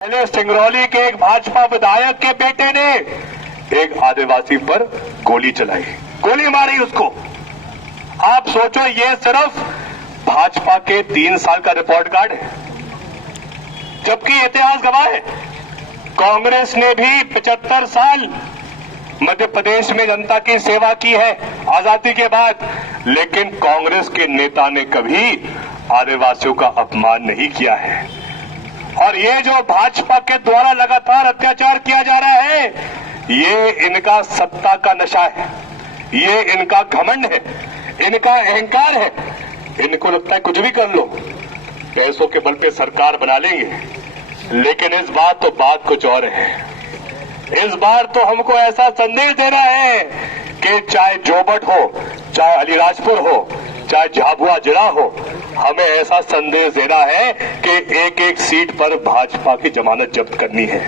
पहले सिंगरौली के एक भाजपा विधायक के बेटे ने एक आदिवासी पर गोली चलाई, गोली मारी उसको। आप सोचो, ये सिर्फ भाजपा के 3 साल का रिपोर्ट कार्ड है, जबकि इतिहास गवाह है कांग्रेस ने भी 75 साल मध्य प्रदेश में जनता की सेवा की है आजादी के बाद, लेकिन कांग्रेस के नेता ने कभी आदिवासियों का अपमान नहीं किया है। और ये जो भाजपा के द्वारा लगातार अत्याचार किया जा रहा है, ये इनका सत्ता का नशा है, ये इनका घमंड है, इनका अहंकार है। इनको लगता है कुछ भी कर लो, पैसों के बल पे सरकार बना लेंगे। लेकिन इस बार तो बात कुछ और है। इस बार तो हमको ऐसा संदेश देना है कि चाहे जोबट हो, चाहे अलीराजपुर हो, चाहे झाबुआ जिला हो, हमें ऐसा संदेश देना है कि एक एक सीट पर भाजपा की जमानत जब्त करनी है।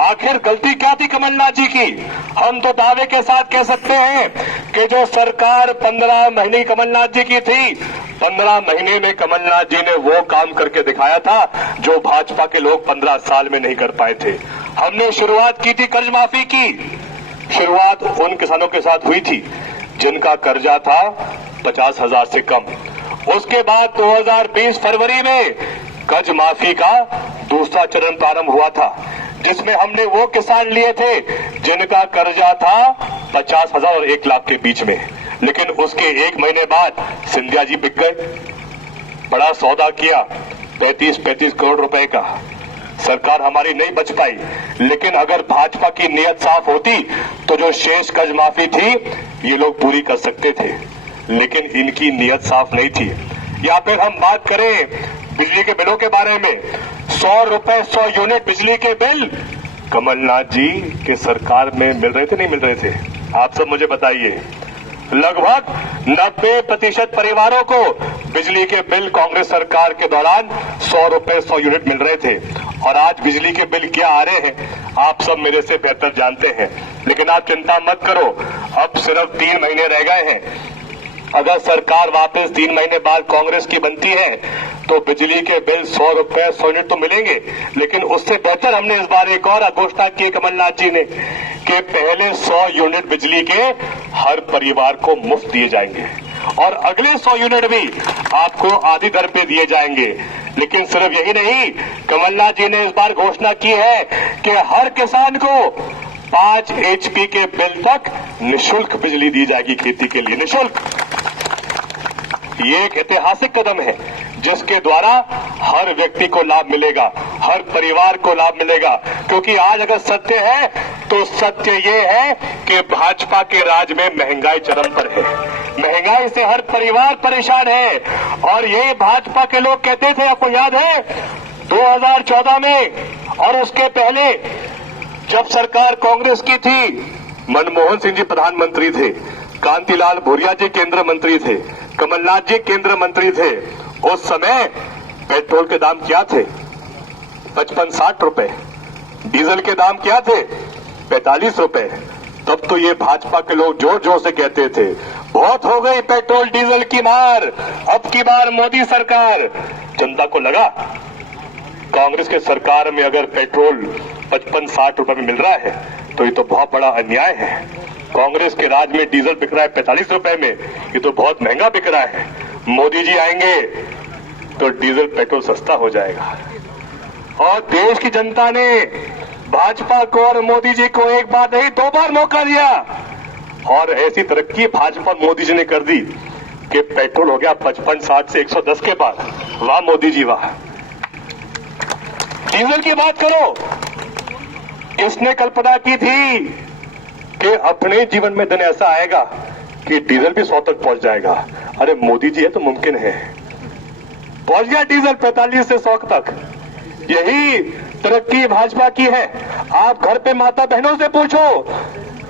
आखिर गलती क्या थी कमलनाथ जी की? हम तो दावे के साथ कह सकते हैं कि जो सरकार 15 महीने कमलनाथ जी की थी, 15 महीने में कमलनाथ जी ने वो काम करके दिखाया था जो भाजपा के लोग 15 साल में नहीं कर पाए थे। हमने शुरुआत की थी कर्ज माफी की। शुरुआत उन किसानों के साथ हुई थी जिनका कर्जा था 50,000 से कम। उसके बाद 2020 फरवरी में कर्ज माफी का दूसरा चरण प्रारंभ हुआ था, जिसमें हमने वो किसान लिए थे जिनका कर्जा था 50,000 और 1 लाख के बीच में। लेकिन उसके 1 महीने बाद सिंधिया जी बिक गए, बड़ा सौदा किया 35 करोड़ रुपए का। सरकार हमारी नहीं बच पाई। लेकिन अगर भाजपा की नीयत साफ होती तो जो शेष कर्ज माफी थी ये लोग पूरी कर सकते थे, लेकिन इनकी नीयत साफ नहीं थी। या फिर हम बात करें बिजली के बिलों के बारे में, 100 रुपए 100 यूनिट बिजली के बिल कमलनाथ जी के सरकार में मिल रहे थे, नहीं मिल रहे थे? आप सब मुझे बताइए। लगभग 90% परिवारों को बिजली के बिल कांग्रेस सरकार के दौरान 100 रुपए 100 यूनिट मिल रहे थे। और आज बिजली के बिल क्या आ रहे हैं आप सब मेरे से बेहतर जानते हैं। लेकिन आप चिंता मत करो, अब सिर्फ 3 महीने रह गए हैं। अगर सरकार वापस 3 महीने बाद कांग्रेस की बनती है तो बिजली के बिल 100 रुपए 100 यूनिट तो मिलेंगे। लेकिन उससे बेहतर हमने इस बार एक और घोषणा की कमलनाथ जी ने कि पहले 100 यूनिट बिजली के हर परिवार को मुफ्त दिए जाएंगे और अगले 100 यूनिट भी आपको आधी दर पे दिए जाएंगे। लेकिन सिर्फ यही नहीं, कमलनाथ जी ने इस बार घोषणा की है कि हर किसान को 5 HP के बिल तक निःशुल्क बिजली दी जाएगी खेती के लिए, निःशुल्क। ये एक ऐतिहासिक कदम है जिसके द्वारा हर व्यक्ति को लाभ मिलेगा, हर परिवार को लाभ मिलेगा। क्योंकि आज अगर सत्य है तो सत्य ये है कि भाजपा के राज में महंगाई चरम पर है। महंगाई से हर परिवार परेशान है। और ये भाजपा के लोग कहते थे, आपको याद है 2014 में और उसके पहले जब सरकार कांग्रेस की थी, मनमोहन सिंह जी प्रधानमंत्री थे, कांतिलाल भूरिया जी केंद्र मंत्री थे, कमलनाथ जी केंद्र मंत्री थे। उस समय पेट्रोल के दाम क्या थे? 55-60 रुपए। डीजल के दाम क्या थे? 45 रुपए। तब तो ये भाजपा के लोग जोर जोर से कहते थे, बहुत हो गई पेट्रोल डीजल की मार, अब की बार मोदी सरकार। जनता को लगा कांग्रेस के सरकार में अगर पेट्रोल 55-60 रुपए में मिल रहा है तो ये तो बहुत बड़ा अन्याय है। कांग्रेस के राज में डीजल बिक रहा है 45 रुपए में, ये तो बहुत महंगा बिक रहा है। मोदी जी आएंगे तो डीजल पेट्रोल सस्ता हो जाएगा। और देश की जनता ने भाजपा को और मोदी जी को एक बार नहीं 2 बार मौका दिया और ऐसी तरक्की भाजपा और मोदी जी ने कर दी कि पेट्रोल हो गया 55-60 से 110 के पार। वाह मोदी जी वाह। डीजल की बात करो, इसने कल्पना की थी कि अपने जीवन में दिन ऐसा आएगा कि डीजल भी 100 तक पहुंच जाएगा। अरे मोदी जी है तो मुमकिन है, पहुंच गया डीजल 45 से 100 तक। यही तरक्की भाजपा की है। आप घर पे माता बहनों से पूछो,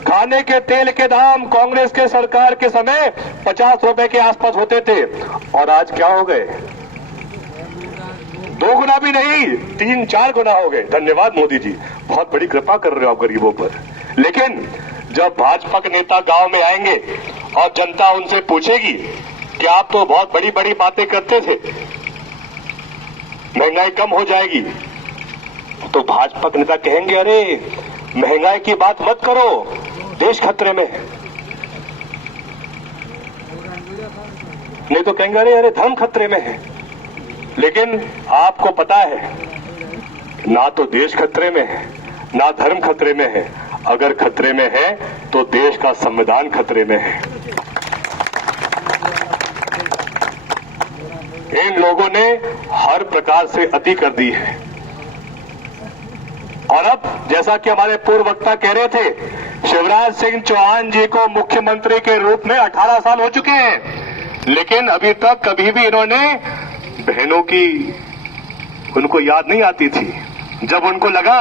खाने के तेल के दाम कांग्रेस के सरकार के समय 50 रुपए के आसपास होते थे और आज क्या हो गए? 2 गुना भी नहीं, 3-4 गुना हो गए। धन्यवाद मोदी जी, बहुत बड़ी कृपा कर रहे हो आप गरीबों पर। लेकिन जब भाजपा के नेता गांव में आएंगे और जनता उनसे पूछेगी कि आप तो बहुत बड़ी बड़ी बातें करते थे, महंगाई कम हो जाएगी। तो भाजपा के नेता कहेंगे अरे महंगाई की बात मत करो, देश खतरे में है। नहीं तो कहेंगे अरे धर्म खतरे में है। लेकिन आपको पता है ना तो देश खतरे में है ना धर्म खतरे में है। अगर खतरे में है तो देश का संविधान खतरे में है। इन लोगों ने हर प्रकार से अति कर दी है। और अब जैसा कि हमारे पूर्व वक्ता कह रहे थे, शिवराज सिंह चौहान जी को मुख्यमंत्री के रूप में 18 साल हो चुके हैं, लेकिन अभी तक कभी भी इन्होंने बहनों की उनको याद नहीं आती थी। जब उनको लगा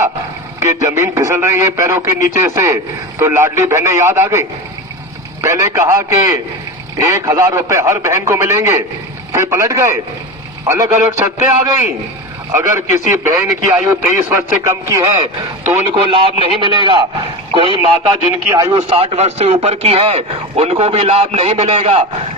कि जमीन फिसल रही है पैरों के नीचे से तो लाडली बहनें याद आ गई। पहले कहा कि 1000 रुपए हर बहन को मिलेंगे, फिर पलट गए, अलग अलग शर्तें आ गई। अगर किसी बहन की आयु 23 वर्ष से कम की है तो उनको लाभ नहीं मिलेगा। कोई माता जिनकी आयु 60 वर्ष से ऊपर की है उनको भी लाभ नहीं मिलेगा।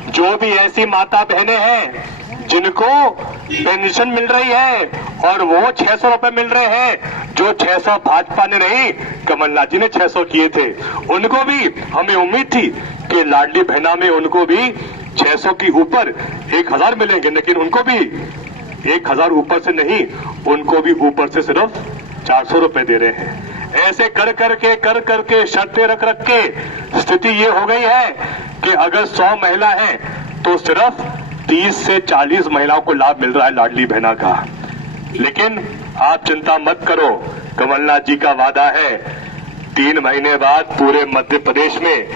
जो भी ऐसी माता बहनें हैं जिनको पेंशन मिल रही है और वो 600 रुपए मिल रहे हैं, जो 600 भाजपा ने नहीं कमलनाथ जी ने 600 किए थे, उनको भी हमें उम्मीद थी कि लाडली बहना में उनको भी 600 की ऊपर 1000 मिलेंगे, लेकिन उनको भी 1000 ऊपर से नहीं, उनको भी ऊपर से सिर्फ 400 रुपए दे रहे हैं। ऐसे कर करके शर्तें रख के स्थिति ये हो गई है कि अगर 100 महिला है तो सिर्फ 30 से 40 महिलाओं को लाभ मिल रहा है लाडली बहना का। लेकिन आप चिंता मत करो, कमलनाथ जी का वादा है 3 महीने बाद पूरे मध्य प्रदेश में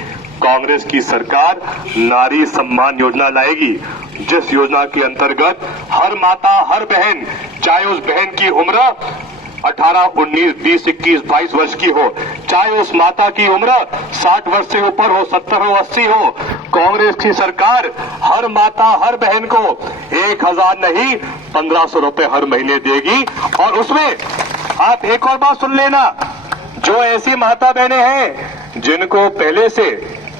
कांग्रेस की सरकार नारी सम्मान योजना लाएगी, जिस योजना के अंतर्गत हर माता हर बहन, चाहे उस बहन की उम्र 18, 19, 20, 21, 22 वर्ष की हो, चाहे उस माता की उम्र 60 वर्ष से ऊपर हो, 70 हो, 80 हो, कांग्रेस की सरकार हर माता हर बहन को 1000 नहीं 1500 रुपए हर महीने देगी। और उसमें आप एक और बात सुन लेना, जो ऐसी माता बहनें हैं जिनको पहले से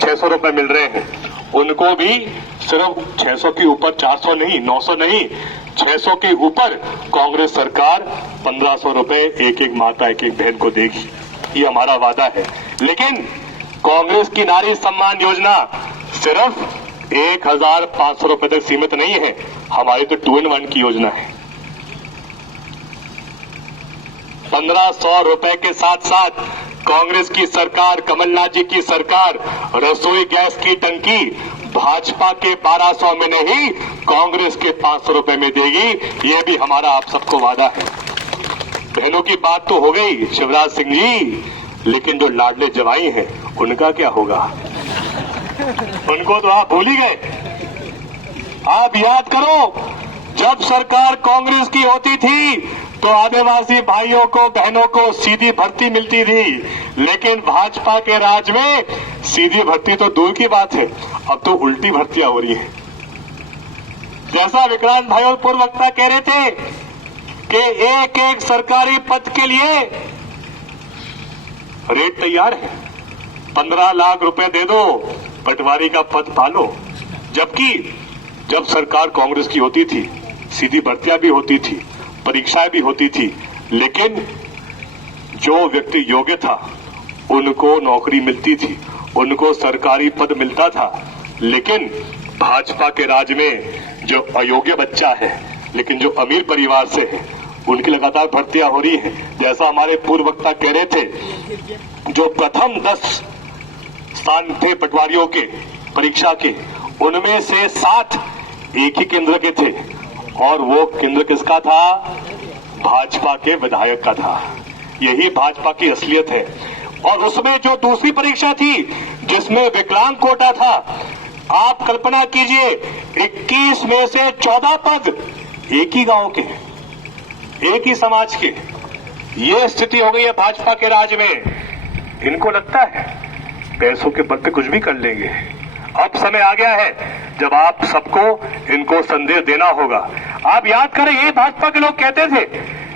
600 रुपए मिल रहे हैं, उनको भी सिर्फ 600 के ऊपर 400 नहीं, 900 नहीं, 600 के ऊपर कांग्रेस सरकार 1500 रुपए एक एक माता एक एक बहन को देगी। ये हमारा वादा है। लेकिन कांग्रेस की नारी सम्मान योजना सिर्फ 1500 रुपए तक सीमित नहीं है, हमारी तो 2 in 1 की योजना है। 1500 रुपए के साथ साथ कांग्रेस की सरकार, कमलनाथ जी की सरकार रसोई गैस की टंकी भाजपा के 1200 में नहीं, कांग्रेस के 500 रुपए में देगी। ये भी हमारा आप सबको वादा है। बहनों की बात तो हो गई शिवराज सिंह जी, लेकिन जो लाडले जवाई हैं उनका क्या होगा? उनको तो आप भूल ही गए। आप याद करो, जब सरकार कांग्रेस की होती थी तो आदिवासी भाइयों को बहनों को सीधी भर्ती मिलती थी, लेकिन भाजपा के राज में सीधी भर्ती तो दूर की बात है, अब तो उल्टी भर्तियां हो रही है। जैसा विक्रांत भाई और पूर्व वक्ता कह रहे थे कि एक एक सरकारी पद के लिए रेट तैयार है, 15 लाख रुपए दे दो, पटवारी का पद पालो। जबकि जब सरकार कांग्रेस की होती थी सीधी भर्तियां भी होती थी, परीक्षाएं भी होती थी, लेकिन जो व्यक्ति योग्य था उनको नौकरी मिलती थी, उनको सरकारी पद मिलता था। लेकिन भाजपा के राज में जो अयोग्य बच्चा है लेकिन जो अमीर परिवार से है, उनकी लगातार भर्तियां हो रही है। जैसा हमारे पूर्व वक्ता कह रहे थे, जो प्रथम 10 स्थान थे पटवारियों के परीक्षा के, उनमें से 7 एक ही केंद्र के थे, और वो केंद्र किसका था? भाजपा के विधायक का था। यही भाजपा की असलियत है। और उसमें जो दूसरी परीक्षा थी जिसमें विकलांग कोटा था, आप कल्पना कीजिए 21 में से 14 पद एक ही गांव के, एक ही समाज के। ये स्थिति हो गई है भाजपा के राज में। इनको लगता है पैसों के बल पे कुछ भी कर लेंगे। अब समय आ गया है जब आप सबको इनको संदेश देना होगा। आप याद करें, ये भाजपा के लोग कहते थे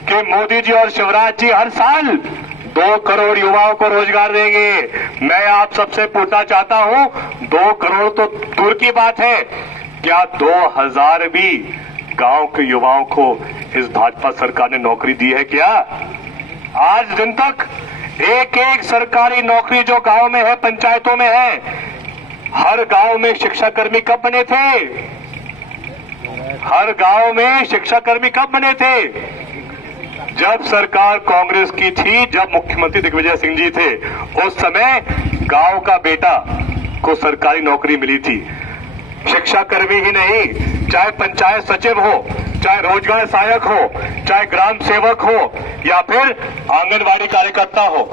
कि मोदी जी और शिवराज जी हर साल 2 करोड़ युवाओं को रोजगार देंगे। मैं आप सबसे पूछना चाहता हूं, 2 करोड़ तो दूर की बात है, क्या 2000 भी गांव के युवाओं को इस भाजपा सरकार ने नौकरी दी है क्या? आज दिन तक एक एक सरकारी नौकरी जो गांव में है, पंचायतों में है, हर गांव में शिक्षाकर्मी कब बने थे? हर गांव में शिक्षाकर्मी कब बने थे? जब सरकार कांग्रेस की थी, जब मुख्यमंत्री दिग्विजय सिंह जी थे, उस समय गांव का बेटा को सरकारी नौकरी मिली थी। शिक्षाकर्मी ही नहीं, चाहे पंचायत सचिव हो, चाहे रोजगार सहायक हो, चाहे ग्राम सेवक हो, या फिर आंगनवाड़ी कार्यकर्ता हो,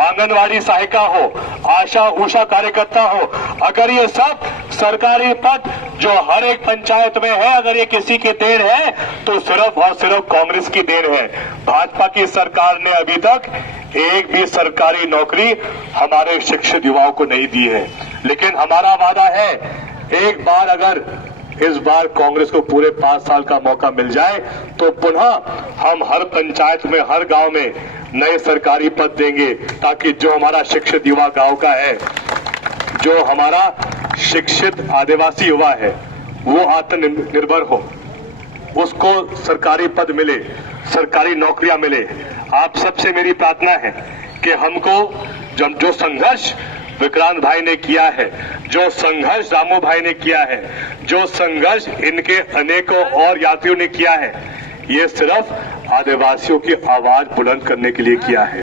आंगनवाड़ी सहायिका हो, आशा उषा कार्यकर्ता हो, अगर ये सब सरकारी पद जो हर एक पंचायत में है, अगर ये किसी की देन है तो सिर्फ और सिर्फ कांग्रेस की देन है। भाजपा की सरकार ने अभी तक एक भी सरकारी नौकरी हमारे शिक्षित युवाओं को नहीं दी है। लेकिन हमारा वादा है, एक बार अगर इस बार कांग्रेस को पूरे 5 साल का मौका मिल जाए तो पुनः हम हर पंचायत में, हर गांव में नए सरकारी पद देंगे, ताकि जो हमारा शिक्षित युवा गांव का है, जो हमारा शिक्षित आदिवासी युवा है, वो आत्मनिर्भर हो, उसको सरकारी पद मिले, सरकारी नौकरियां मिले। आप सबसे मेरी प्रार्थना है कि हमको जो संघर्ष विक्रांत भाई ने किया है, जो संघर्ष रामू भाई ने किया है, जो संघर्ष इनके अनेकों और यात्रियों ने किया है, ये सिर्फ आदिवासियों की आवाज बुलंद करने के लिए किया है।